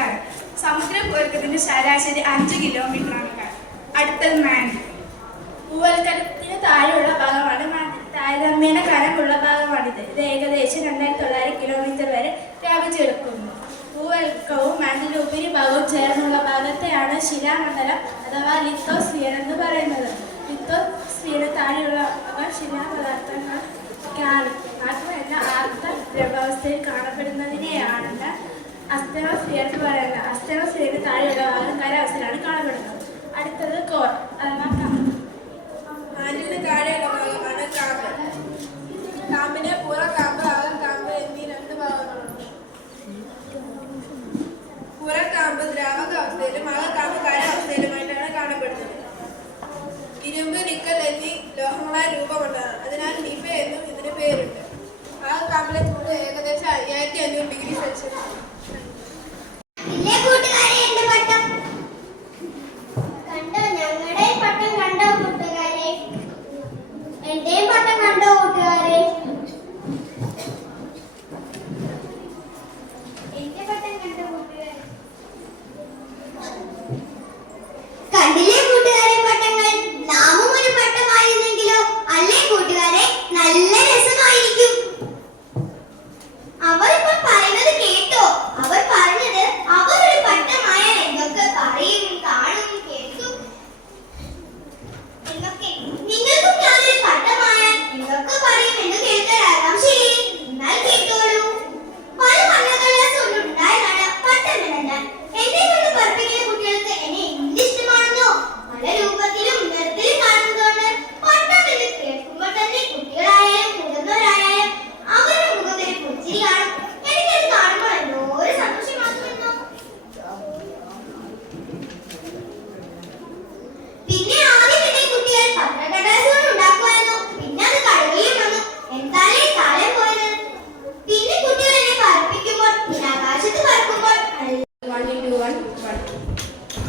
നമസ്കാരം. സമുദ്രപൂർക്കത്തിന്റെ ശരാശരി 5 കിലോമീറ്ററാണ്. അടുത്തത് മാൻഡിൽ. ഭൂവൽക്കരത്തിന് താഴെയുള്ള ഭാഗമാണ് മാൻഡിൽ. താരതമ്യേന കനമുള്ള ഭാഗമാണിത്. ഇത് ഏകദേശം 2900 കിലോമീറ്റർ വരെ വ്യാപിച്ചു കിടക്കുന്നു. ഭൂവൽക്കവും മാൻഡിന്റെ ഉപരിഭാഗവും ചേർന്നുള്ള ഭാഗത്തെയാണ് ശിലാമണ്ഡലം അഥവാ ലിത്തോസ്ഫിയർ എന്ന് പറയുന്നത്. ലിത്തോസ്ഫിയറിന് താഴെയുള്ള ശിലാപദാർത്ഥങ്ങൾ മാത്രമല്ല ആർദ്ര ദ്രവാവസ്ഥയിൽ കാണപ്പെടുന്നതിനെയാണ് അസ്തെനോസ്ഫിയർ എന്ന് പറയുന്നത്. അസ്തെനോസ്ഫിയറിന് താഴെയുള്ള ഭാഗം ഖരാവസ്ഥയിലാണ് കാണപ്പെടുന്നത്. അടുത്തത് കോർ അഥവാ കാമ്പ്. മാൻഡിലിന് താഴെയുള്ള ഭാഗമാണ് കാമ്പ്. കാമ്പിന് പുറകാമ്പ്, അകക്കാമ്പ് എന്നീ 2 ഭാഗങ്ങളുണ്ട്. പുറകാമ്പ് ദ്രാവക അവസ്ഥയിലും അകക്കാമ്പ് ഖരാവസ്ഥയിലുമായിട്ടാണ് കാണപ്പെടുന്നത്. ഇരുമ്പ്, നിക്കൽ എന്നീ ലോഹങ്ങളാൽ രൂപമുള്ളതാണ്. അതിനാൽ നിഫ എന്നും ഇതിന് പേരുണ്ട്. അകക്കാമ്പിലെ ചൂട് ഏകദേശം 5500 ഡിഗ്രി സെൽഷ്യസ്.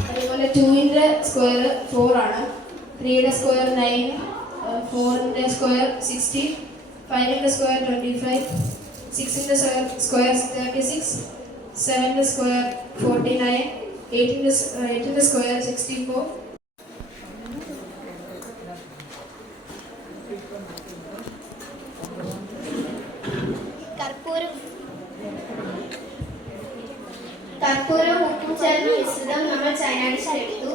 അതുപോലെ 2ന്റെ സ്ക്വയർ 4 ആണ്, 3യുടെ സ്ക്വയർ 9, 4ന്റെ സ്ക്വയർ 60, 5ന്റെ സ്ക്വയർ 25, 6ന്റെ സ്ക്വയർ 36, 7ന്റെ സ്ക്വയർ 49, 8ന്റെ സ്ക്വയർ 64. കർപ്പൂരം ഉപ്പും ചേർന്ന മിശ്രിതം നമ്മൾ ചൈന ഡിഷിൽ എടുത്തു.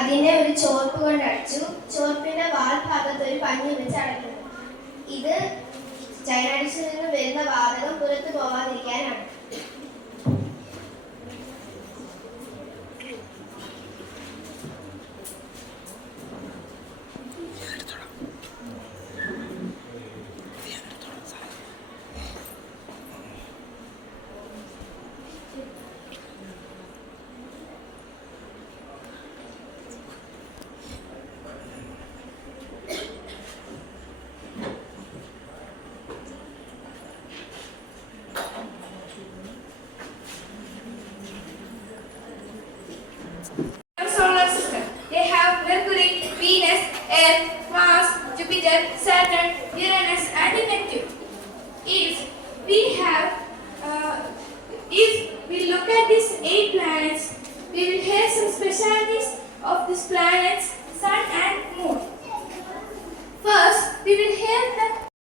അതിനെ ഒരു ചോർപ്പ് കൊണ്ട് അടച്ചു. ചോർപ്പിന്റെ വാൽ ഭാഗത്ത് ഒരു പഞ്ഞി വെച്ച് അടയ്ക്കുന്നു. ഇത് ചൈന ഡിഷിൽ നിന്ന് വരുന്ന വാതകം പുറത്തു പോവാതിരിക്കാനാണ്. Solar system. They have Mercury, Venus, Earth, Mars, Jupiter, Saturn, Uranus, and Neptune. If we look at these 8 planets, we will hear some specialities of these planets, Sun and Moon.